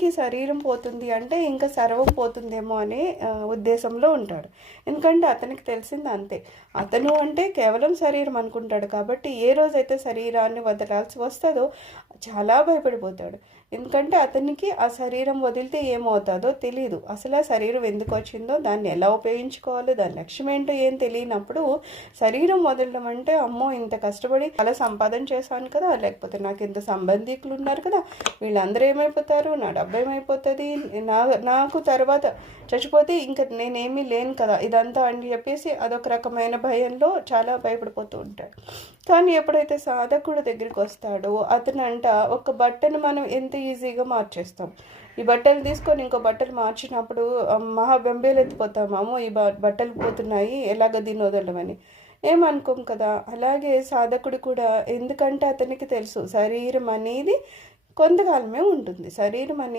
అతనికి శరీరం పోతుంది అంటే ఇంకా సర్వం పోతుందేమో అనే ఉద్దేశంలో ఉంటాడు. ఎందుకంటే అతనికి తెలిసింది అంతే, అతను అంటే కేవలం శరీరం అనుకుంటాడు. కాబట్టి ఏ రోజైతే శరీరాన్ని వదలాల్సి వస్తుందో చాలా భయపడిపోతాడు. ఎందుకంటే అతనికి ఆ శరీరం వదిలితే ఏమవుతుందో తెలియదు. అసలు ఆ శరీరం ఎందుకు వచ్చిందో, దాన్ని ఎలా ఉపయోగించుకోవాలో, దాని లక్ష్యం ఏంటో ఏం తెలియనప్పుడు శరీరం వదలడం అంటే, అమ్మో ఇంత కష్టపడి చాలా సంపాదన చేశాను కదా, లేకపోతే నాకు ఇంత సంబంధికులు ఉన్నారు కదా, వీళ్ళందరూ ఏమైపోతారు, నా డబ్బు ఏమైపోతుంది, నాకు తర్వాత చచ్చిపోతే ఇంకా నేనేమీ లేను కదా ఇదంతా అని చెప్పేసి అదొక రకమైన భయంలో చాలా భయపడిపోతూ ఉంటాడు. కానీ ఎప్పుడైతే సాధకుడు దగ్గరికి వస్తాడో అతనంట ఒక బట్టను మనం ఎంత ఈజీగా మార్చేస్తాం. ఈ బట్టలు తీసుకొని ఇంకో బట్టలు మార్చినప్పుడు మహా బెంబేలు ఎత్తిపోతామేమో, ఈ బట్టలు పోతున్నాయి ఎలాగ దీన్ని వదలమని ఏమనుకోం కదా. అలాగే సాధకుడు కూడా, ఎందుకంటే అతనికి తెలుసు శరీరం అనేది కొంతకాలమే ఉంటుంది. శరీరం అనేది